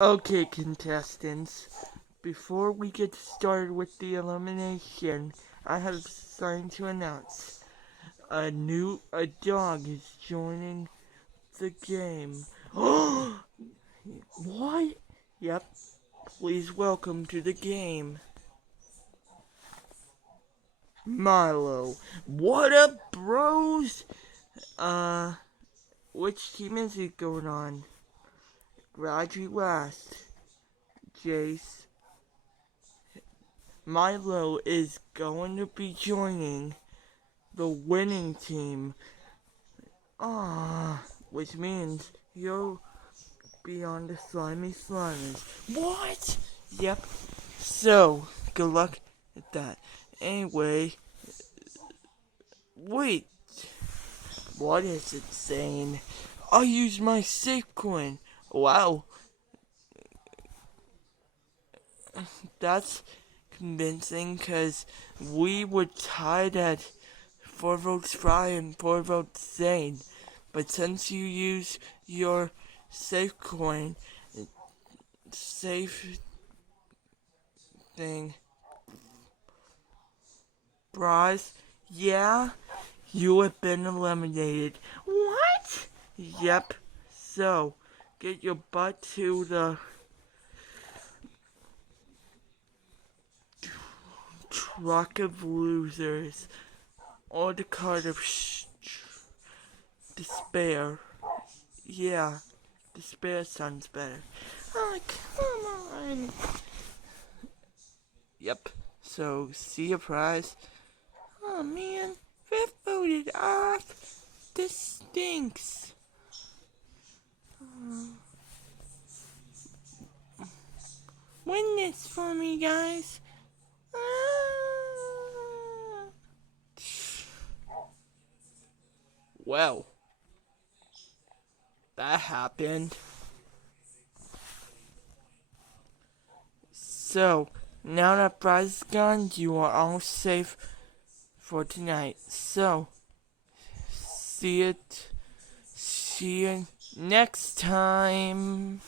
Okay, contestants, before we get started with the elimination, I have something to announce. A dog is joining the game. What? Yep, please welcome to the game, Milo. What up, bros? Uh, which team is it going on? Glad you asked, Jace. Milo is going to be joining the winning team. Which means you'll be on the Slimy Slimers. What? Yep. So, good luck at that. Anyway, wait. What is it saying? I'll use my safe coin. Wow. That's convincing because we were tied at 4 votes Fry and 4 votes Zane. But since you use your safe coin, safe thing, Bryce, yeah, you have been eliminated. What? Yep. So, get your butt to the truck of losers, or the card of despair. Yeah, despair sounds better. Oh, come on. Yep. So, see your prize. Oh man, Fifth voted off. This stinks. Win this for me, guys. Well, that happened. So, now that prize is gone, you are all safe for tonight. So, see you next time.